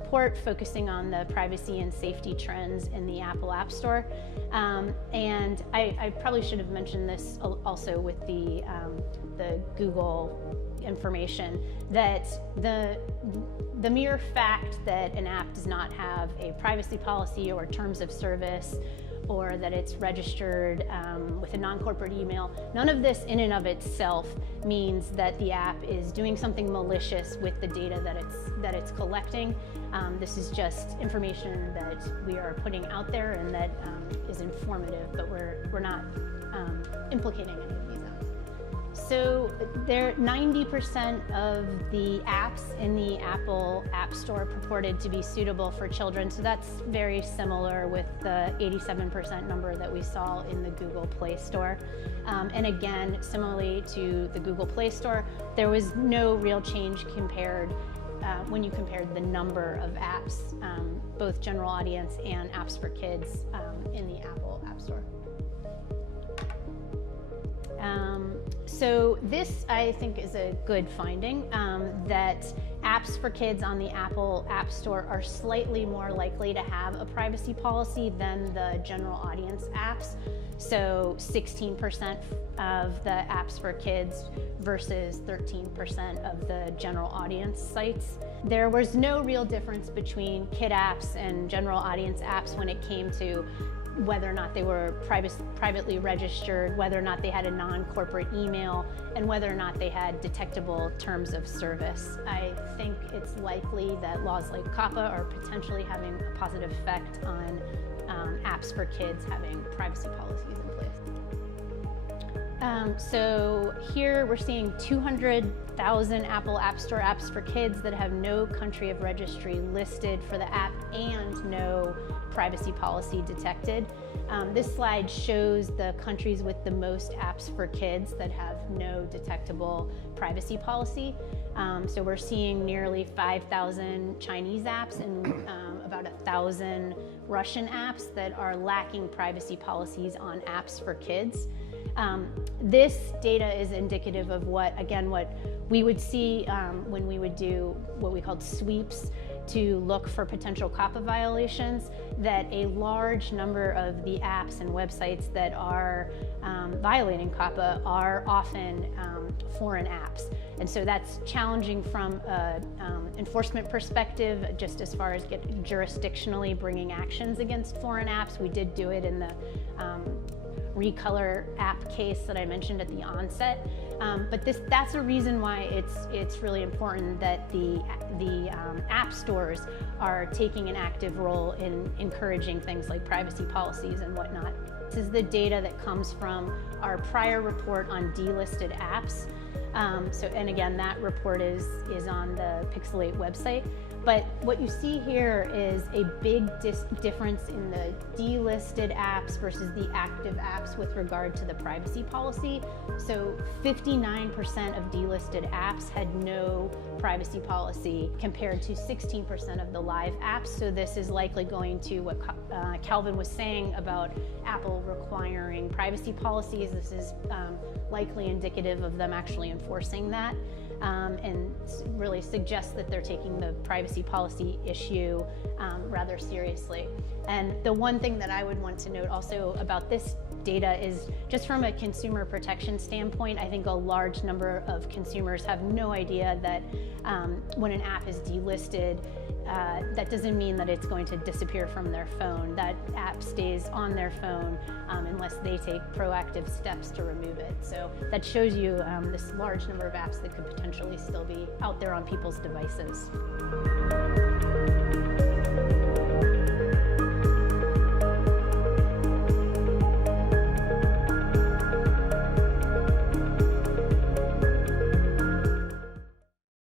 report focusing on the privacy and safety trends in the Apple App Store. And I probably should have mentioned this also with the Google information, that the mere fact that an app does not have a privacy policy or terms of service, or that it's registered with a non-corporate email, none of this in and of itself means that the app is doing something malicious with the data that it's collecting. This is just information that we are putting out there and that is informative, but we're not implicating any of these apps. So 90% of the apps in the Apple App Store purported to be suitable for children. So that's very similar with the 87% number that we saw in the Google Play Store. And again, similarly to the Google Play Store, there was no real change compared when you compared the number of apps, both general audience and apps for kids in the Apple App Store. So this, I think, is a good finding, that apps for kids on the Apple App Store are slightly more likely to have a privacy policy than the general audience apps. So 16% of the apps for kids versus 13% of the general audience sites. There was no real difference between kid apps and general audience apps when it came to whether or not they were privately registered, whether or not they had a non-corporate email, and whether or not they had detectable terms of service. I think it's likely that laws like COPPA are potentially having a positive effect on apps for kids having privacy policies in place. So here we're seeing 200,000 Apple App Store apps for kids that have no country of registry listed for the app and no privacy policy detected. This slide shows the countries with the most apps for kids that have no detectable privacy policy. So we're seeing nearly 5,000 Chinese apps and about 1,000 Russian apps that are lacking privacy policies on apps for kids. This data is indicative of what we would see when we would do what we called sweeps to look for potential COPPA violations, that a large number of the apps and websites that are violating COPPA are often foreign apps. And so that's challenging from an enforcement perspective, just as far as jurisdictionally bringing actions against foreign apps. We did do it in the Recolor app case that I mentioned at the onset, but that's a reason why it's really important that the app stores are taking an active role in encouraging things like privacy policies and whatnot. This is the data that comes from our prior report on delisted apps. And again, that report is on the Pixalate website. But what you see here is a big difference in the delisted apps versus the active apps with regard to the privacy policy. So 59% of delisted apps had no privacy policy compared to 16% of the live apps. So this is likely going to what Calvin was saying about Apple requiring privacy policies. This is likely indicative of them actually enforcing that. And really suggests that they're taking the privacy policy issue rather seriously. And the one thing that I would want to note also about this data is just from a consumer protection standpoint, I think a large number of consumers have no idea that when an app is delisted, that doesn't mean that it's going to disappear from their phone. That app stays on their phone unless they take proactive steps to remove it. So that shows you this large number of apps that could potentially still be out there on people's devices.